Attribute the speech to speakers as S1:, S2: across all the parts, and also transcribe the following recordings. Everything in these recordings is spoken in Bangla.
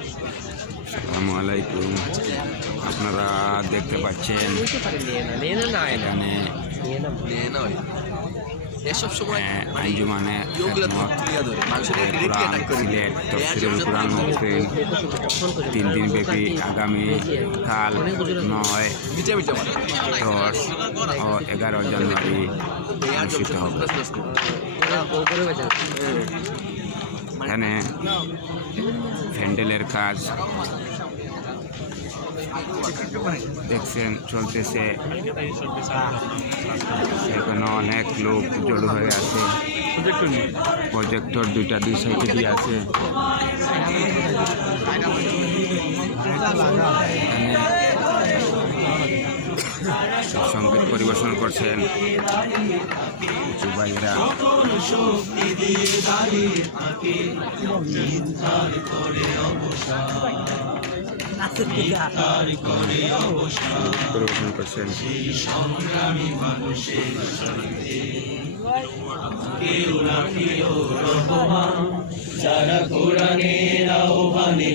S1: আসসালামু আলাইকুম আপনারা দেখতে পাচ্ছেন মাহফিল তিন দিন ব্যাপী আগামী কাল নয় দশ ও এগারো জানুয়ারি অনুষ্ঠিত হবে। এখানে প্যান্ডেলের কাজ। দেখছেন, চলতেছে। এখানে অনেক লোক জড়ো হয়ে আছে। প্রজেক্টর দুইটা দুই সাইডে দিয়ে আছে। এখানে সংগীত পরিবেশন করছেন পরিবেশন করছেন।
S2: যারা কোরআনের আহ্বানে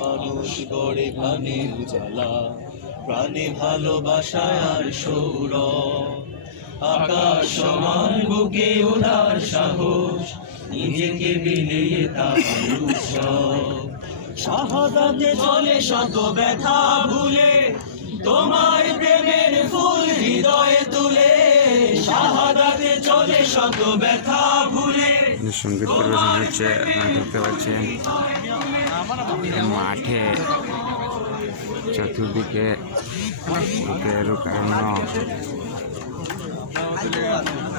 S2: মানুষ গড়ে প্রাণে উজালা প্রাণে ভালোবাসা আর সৌর আকাশ সমান, বুকে ওঠার সাহস, নিজেকে বিলিয়ে তার উৎসব। শাহাদাতে চলে শত ব্যথা ভুলে তোমার প্রেমের ফুল হৃদয়ে তুলে। শাহাদাতে চলে শত ব্যথা
S1: এখানে সংগীত পরিবেশন হচ্ছে আপনারা দেখতে পাচ্ছেন। মাঠে চতুর্দিকে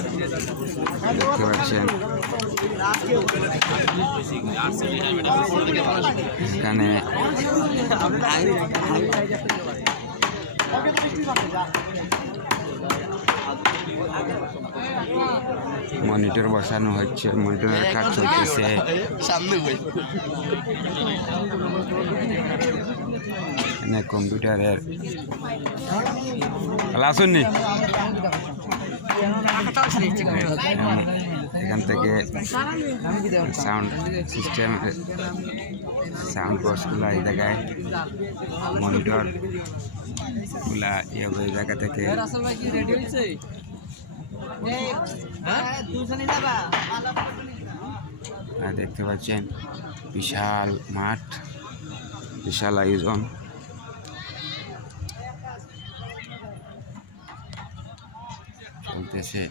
S1: দিকে দেখতে পাচ্ছেন। এখানে মনিটর বসানো হচ্ছে মনিটরের কাজ চলতেছে। এখানে কম্পিউটারের ক্লাস এখান থেকে সাউন্ড সিস্টেম সাউন্ড বক্সগুলো এই জায়গায় মনিটরগুলা ইয়ে এই জায়গা থেকে দেখতে পাচ্ছেন বিশাল মাঠ বিশাল আয়োজন। চলতেছে।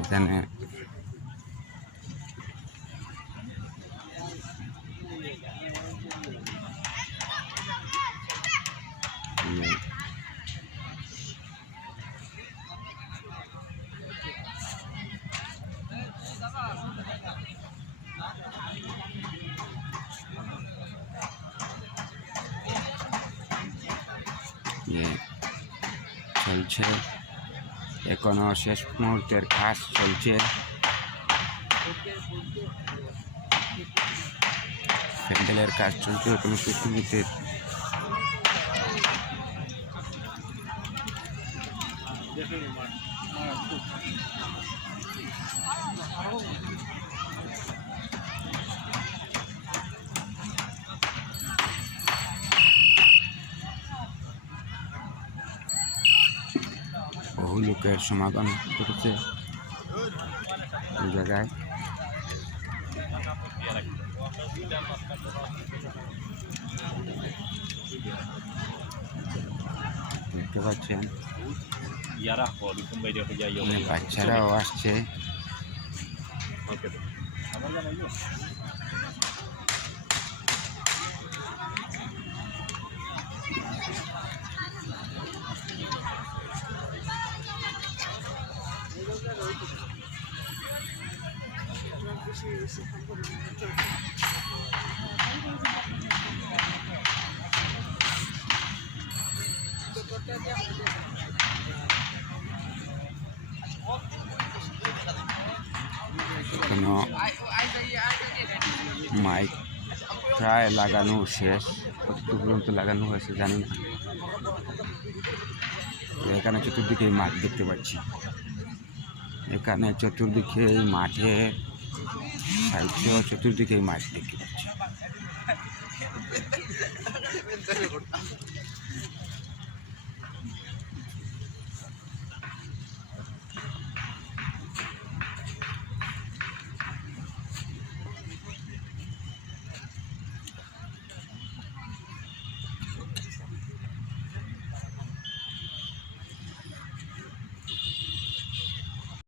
S1: এখানে ইয়ে ইয়ে চলছে। এখনও শেষ মুহূর্তের কাজ চলছে। প্যান্ডেলের কাজ চলছে কোনো পৃথিবীতে বহু লোকের সমাগম করেছে এই জায়গায়। দেখতে পাচ্ছেন।
S3: Iyalah kalau
S1: এখানে বাচ্চারাও আসছে কোনো প্রায় লাগানো শেষ কতটুকু পর্যন্ত লাগানো হয়েছে জানি না তো এখানে চতুর্দিকে মাঠ দেখতে পাচ্ছি এখানে চতুর্দিকে এই মাঠে সাহিত্য চতুর্দিকে মাছ দেখতে পাচ্ছি।